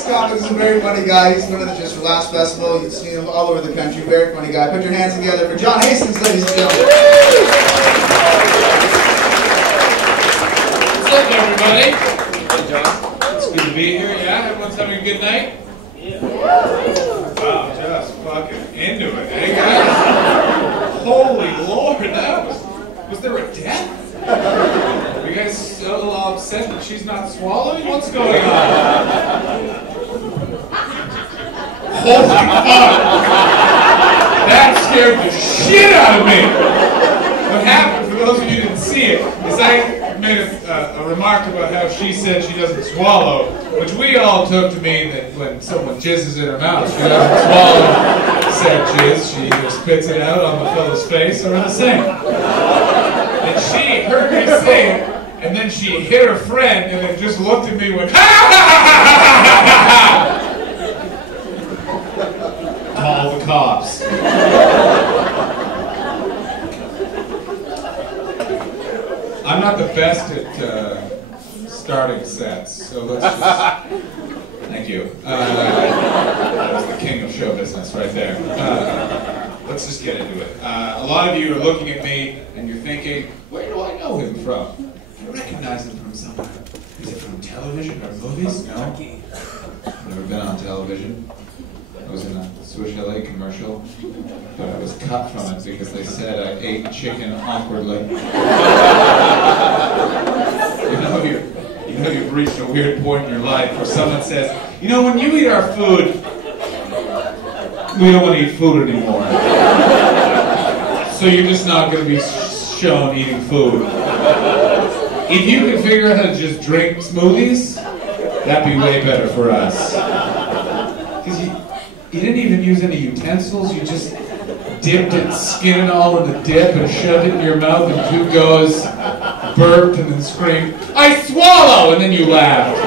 next comic is a very funny guy. He's one of the Just for Laughs Festival. You've seen him all over the country. Very funny guy. Put your hands together for John Hastings, ladies and gentlemen. What's up, everybody? Hey, John. It's good to be here. Yeah, everyone's having a good night. Yeah. Wow, just fucking into it, eh, guys? Holy Lord, that was there a death? Are you guys still upset that she's not swallowing? What's going on? Holy fuck! That scared the shit out of me! What happened, for those of you who didn't see it, is I made a remark about how she said she doesn't swallow, which we all took to mean that when someone jizzes in her mouth, she doesn't swallow said jizz, she either spits it out on the fellow's face or in the sink. And she heard me sing, and then she hit her friend, and then just looked at me and went, ha ha ha ha ha! Call the cops. I'm not the best at starting sets, so let's just... Thank you. That was the king of show business right there. Let's just get into it. A lot of you are looking at me and you're thinking, where do I know him from? I recognize him from somewhere. Is it from television or movies? No. I've never been on television. I was in a Swiss Chalet commercial, but I was cut from it because they said I ate chicken awkwardly. You know you've reached a weird point in your life where someone says, you know, when you eat our food, we don't want to eat food anymore. So you're just not going to be shown eating food. If you can figure out how to just drink smoothies, that'd be way better for us. Because you didn't even use any utensils, you just dipped it, skin and all in the dip, and shoved it in your mouth, and two goes, burped, and then screamed, I swallow! And then you laughed.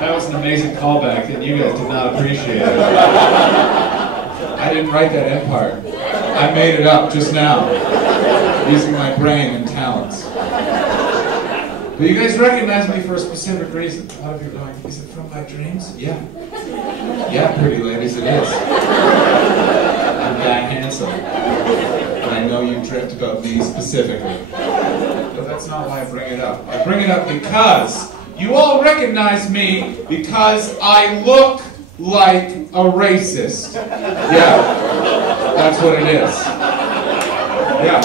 That was an amazing callback that you guys did not appreciate. I didn't write that end part. I made it up just now, using my brain and talents. But you guys recognize me for a specific reason. A lot of you are going, is it from my dreams? Yeah. Yeah, pretty ladies, it is. I'm that handsome. And I know you dreamt about me specifically. But that's not why I bring it up. I bring it up because you all recognize me because I look like a racist. Yeah, that's what it is. Yeah.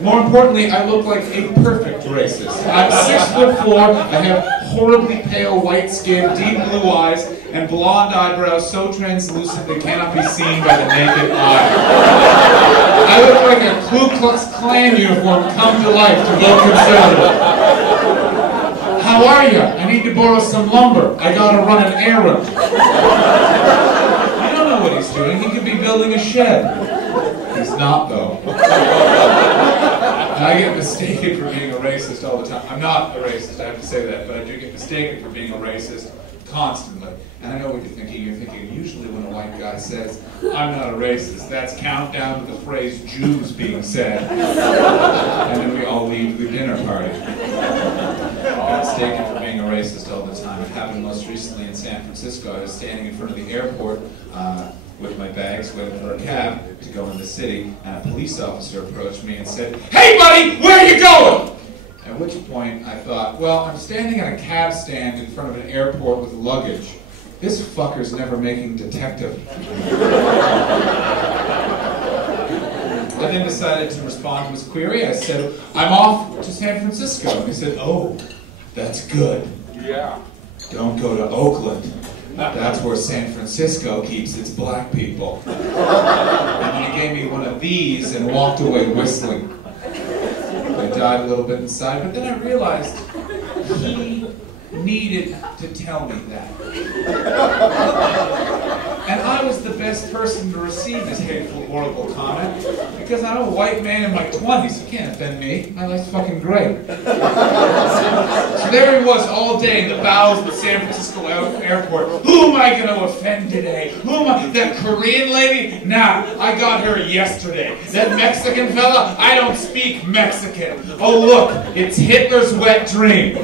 More importantly, I look like a perfect racist. I'm 6'4", I have horribly pale white skin, deep blue eyes, and blonde eyebrows so translucent they cannot be seen by the naked eye. I look like a Ku Klux Klan uniform come to life to vote conservative. How are you? I need to borrow some lumber. I gotta run an errand. You don't know what he's doing. He could be building a shed. He's not, though. And I get mistaken for being a racist all the time. I'm not a racist, I have to say that, but I do get mistaken for being a racist constantly. And I know what you're thinking. You're thinking, usually when a white guy says, I'm not a racist, that's countdown to the phrase Jews being said. And then we all leave the dinner party. I'm mistaken for being a racist all the time. It happened most recently in San Francisco. I was standing in front of the airport with my bags, waiting for a cab to go in the city, and a police officer approached me and said, hey buddy, where are you going? At which point I thought, well, I'm standing at a cab stand in front of an airport with luggage. This fucker's never making detective. I then decided to respond to his query. I said, I'm off to San Francisco. And he said, oh, that's good. Yeah. Don't go to Oakland. That's where San Francisco keeps its black people. And then he gave me one of these and walked away whistling. I died a little bit inside, but then I realized he needed to tell me that. And I was the best person to receive this hateful, horrible comment, because I'm a white man in my 20s. You can't offend me. My life's fucking great. So there he was all day in the bowels of the San Francisco airport. Who am I going to offend today? Who am I? That Korean lady? Nah, I got her yesterday. That Mexican fella? I don't speak Mexican. Oh look, it's Hitler's wet dream.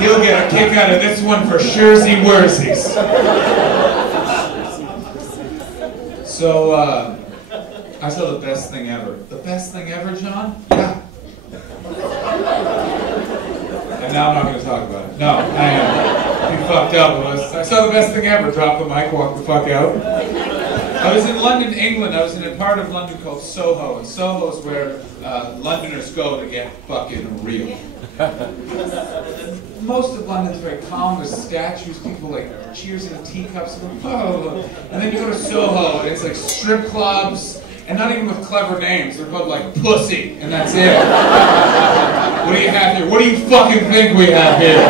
He'll get a kick out of this one for suresy worsies. So, I saw the best thing ever. The best thing ever, John? Yeah. And now I'm not going to talk about it. No, I am. You fucked up. I saw the best thing ever. Drop the mic, walk the fuck out. I was in London, England. I was in a part of London called Soho. And Soho is where Londoners go to get fucking real. Most of London's very calm. There's statues, people like cheers in the teacups. And then you go to Soho, and it's like strip clubs. And not even with clever names. They're called like Pussy, and that's it. What do you have here? What do you fucking think we have here?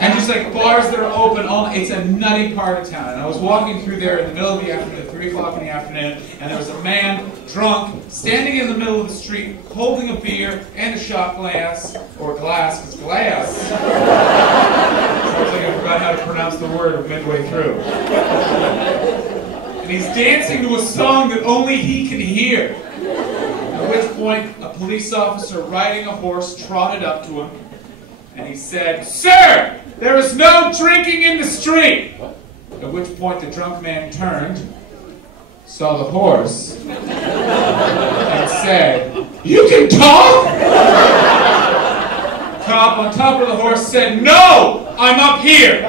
And just like bars that are open all night. It's a nutty part of town. And I was walking through there in the middle of the afternoon, 3 o'clock in the afternoon, and there was a man, drunk, standing in the middle of the street, holding a beer and a shot glass, or glass, because glass. Sounds like I forgot how to pronounce the word midway through. And he's dancing to a song that only he can hear. At which point, a police officer riding a horse trotted up to him, and he said, "Sir, there is no drinking in the street." At which point, the drunk man turned, saw the horse, and said, "You can talk?" Cop on top of the horse said, "No, I'm up here."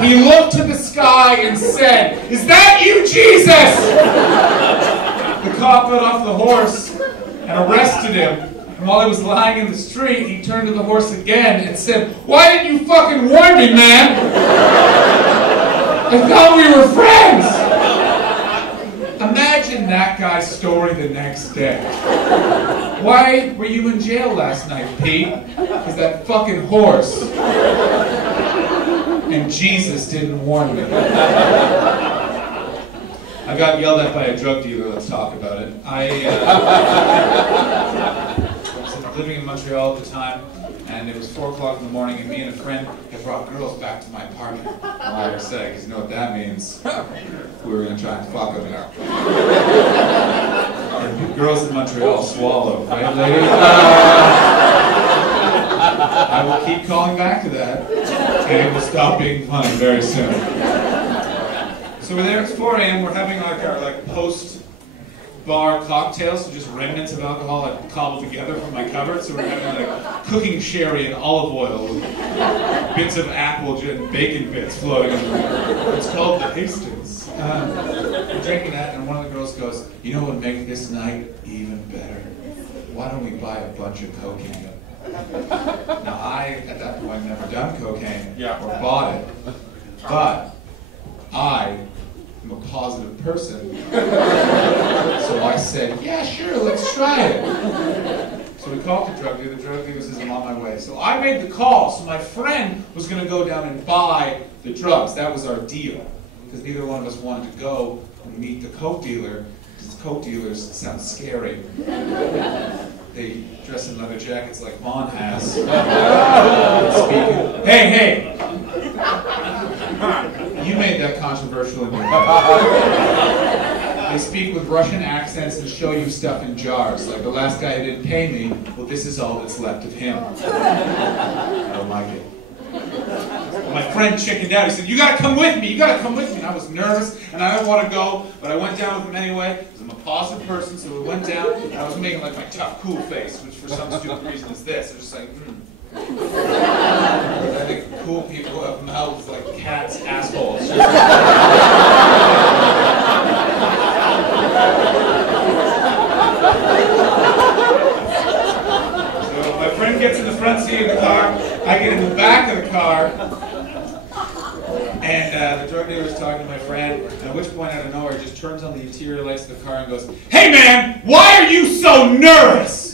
He looked to the sky and said, "Is that you, Jesus?" The cop got off the horse and arrested him. And while he was lying in the street, he turned to the horse again and said, "Why didn't you fucking warn me, man? I thought we were friends." Imagine that guy's story the next day. "Why were you in jail last night, Pete?" "Because that fucking horse. And Jesus didn't warn me." I got yelled at by a drug dealer. Let's talk about it. I was living in Montreal at the time, and it was 4 o'clock in the morning, and me and a friend had brought girls back to my apartment. I was sick, because you know what that means. We were going to try and fuck them there. Girls in Montreal swallow, right, ladies? I will keep calling back to that, and it will stop being funny very soon. So we're there, it's 4 a.m., we're having like our post-bar cocktails, so just remnants of alcohol I cobbled together from my cupboard. So we're having like cooking sherry and olive oil with bits of apple and bacon bits floating in there. It's called the Hastings. We're drinking that, and one of the girls goes, "You know what would make this night even better? Why don't we buy a bunch of cocaine?" Now I, at that point, never done cocaine or bought it, but I am a positive person, so I said, "Yeah, sure, let's try it." So we called the drug dealer. The drug dealer says, "I'm on my way." So I made the call. So my friend was going to go down and buy the drugs. That was our deal, because neither one of us wanted to go and meet the coke dealer, because coke dealers sound scary. They dress in leather jackets like Vaughn has. Hey! You made that controversial in your head. They speak with Russian accents and show you stuff in jars. Like the last guy who didn't pay me, well, this is all that's left of him. I don't like it. Well, my friend chickened out. He said, "You gotta come with me, you gotta come with me." And I was nervous, and I didn't want to go, but I went down with him anyway, because I'm a positive person, so we went down, and I was making like my tough, cool face, which for some stupid reason is this. I'm just like, I think cool people have mouths like cats' assholes. So my friend gets in the front seat of the car, I get in the back of the car, and the drug dealer is talking to my friend, and at which point out of nowhere he just turns on the interior lights of the car and goes, "Hey man, why are you so nervous?"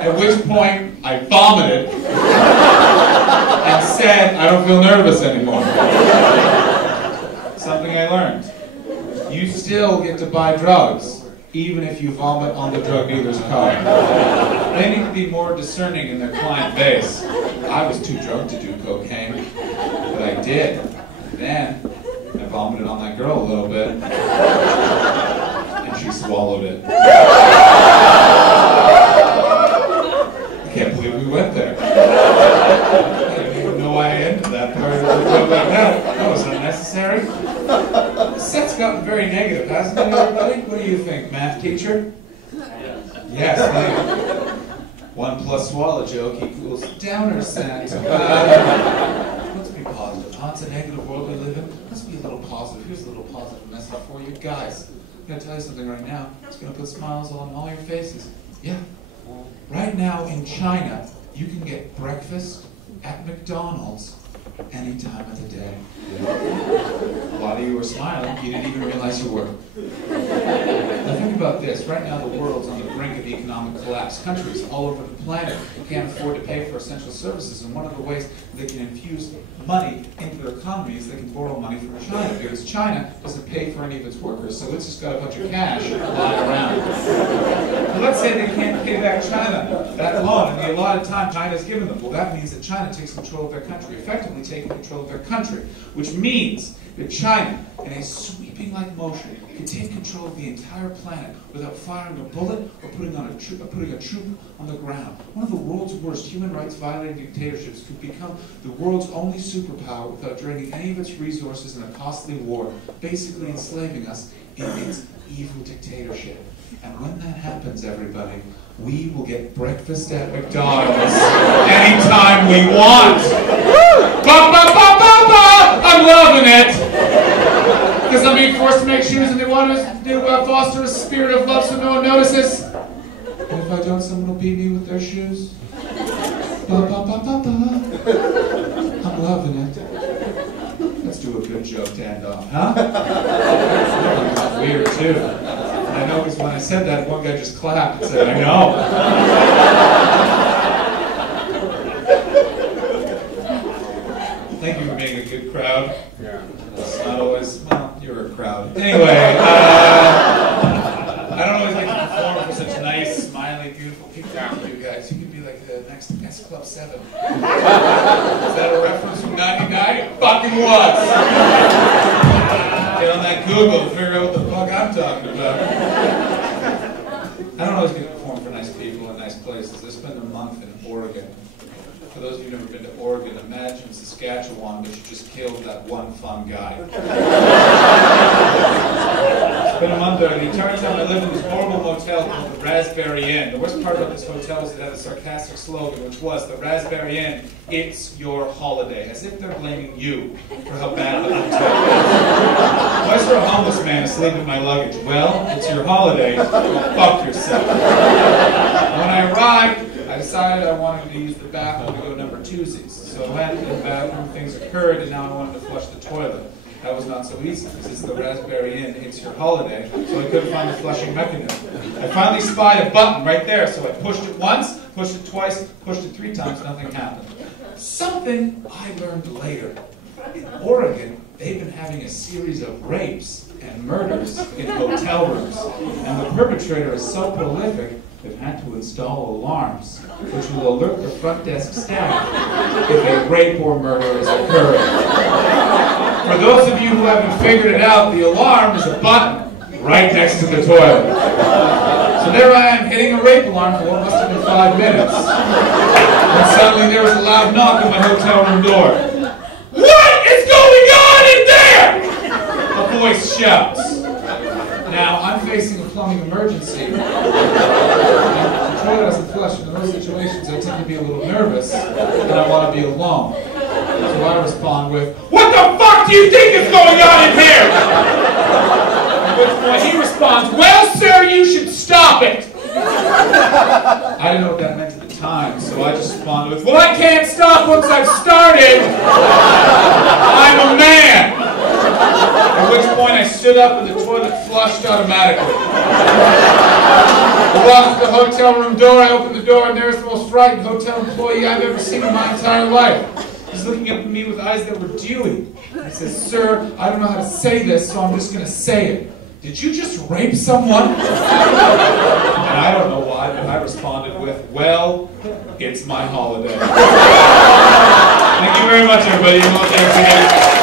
At which point I vomited and said, "I don't feel nervous anymore." Something I learned. You still get to buy drugs, even if you vomit on the drug dealer's car. They need to be more discerning in their client base. I was too drunk to do cocaine, but I did. Then I vomited on that girl a little bit, and she swallowed it. I can't believe we went there. gotten very negative, hasn't it, everybody? What do you think, math teacher? Yes, thank you. 1 plus swallow joke equals downer scent. Let's be positive. It's a negative world we live in. Let's be a little positive. Here's a little positive message for you. Guys, I'm going to tell you something right now. It's going to put smiles on all your faces. Yeah. Right now in China, you can get breakfast at McDonald's any time of the day. A lot of you are smiling. You didn't even realize you were. Now think about this. Right now the world's on the brink of economic collapse. Countries all over the planet can't afford to pay for essential services, and one of the ways they can infuse money into their economy is they can borrow money from China, because China doesn't pay for any of its workers, so it's just got a bunch of cash lying around. But let's say they can't pay back China that loan, and the allotted time China's given them. Well, that means that China takes control of their country, effectively taking control of their country, which means that China, in a sweeping-like motion, can take control of the entire planet without firing a bullet or putting a troop on the ground. One of the world's worst human rights violating dictatorships could become the world's only superpower without draining any of its resources in a costly war, basically enslaving us in its evil dictatorship. And when that happens, everybody, we will get breakfast at McDonald's anytime we want. Ba, ba, ba, ba, ba! I'm loving it! Because I'm being forced to make shoes, and they want us to foster a spirit of love so no one notices. And if I don't, someone will beat me with their shoes. Ba, ba, ba, ba, ba. I'm loving it. Let's do a good joke to end off, huh? That's weird, too. And I noticed when I said that, one guy just clapped and said, I know. Thank you for being a good crowd. Yeah. It's not always, well, you're a crowd. Anyway, I don't always get to perform for such nice, smiley, beautiful people like you guys. You could be like the next S Club 7. Is that a reference from 99? It fucking was! Get on that Google and figure out what the fuck I'm talking about. I don't always get to perform for nice people in nice places. I spent a month in Oregon. For those of you who've never been to Oregon, imagine Saskatchewan, but you just killed that one fun guy. Spent a month there, and it turns out I lived in this horrible motel called the Raspberry Inn. The worst part about this hotel is it had a sarcastic slogan, which was, the Raspberry Inn, it's your holiday. As if they're blaming you for how bad the hotel is. Why is there a homeless man asleep in my luggage? Well, it's your holiday. Fuck yourself. When I arrived, I decided I wanted to use the bathroom to go number twosies. So I went to the bathroom, things occurred, and now I wanted to flush the toilet. That was not so easy, because it's the Raspberry Inn, it's your holiday, so I couldn't find the flushing mechanism. I finally spied a button right there, so I pushed it once, pushed it twice, pushed it 3 times, nothing happened. Something I learned later. In Oregon, they've been having a series of rapes and murders in hotel rooms, and the perpetrator is so prolific, they've had to install alarms, which will alert the front desk staff if a rape or murder is occurring. For those of you who haven't figured it out, the alarm is a button right next to the toilet. So there I am, hitting a rape alarm for what must have been 5 minutes. And suddenly there was a loud knock on my hotel room door. What is going on in there? A voice shouts. Now, I'm facing a plumbing emergency. The toilet hasn't flushed. In those situations, I tend to be a little nervous, and I want to be alone. So I respond with, what the fuck do you think is going on in here? At which point he responds, well, sir, you should stop it. I didn't know what that meant at the time, so I just responded with, well, I can't stop once I've started. I'm a man. At which point I stood up and the toilet flushed automatically. I walked to the hotel room door, I opened the door, and there's the most frightened hotel employee I've ever seen in my entire life. He's looking up at me with eyes that were dewy. He says, sir, I don't know how to say this, so I'm just going to say it. Did you just rape someone? And I don't know why, but I responded with, well, it's my holiday. Thank you very much, everybody. Thanks again.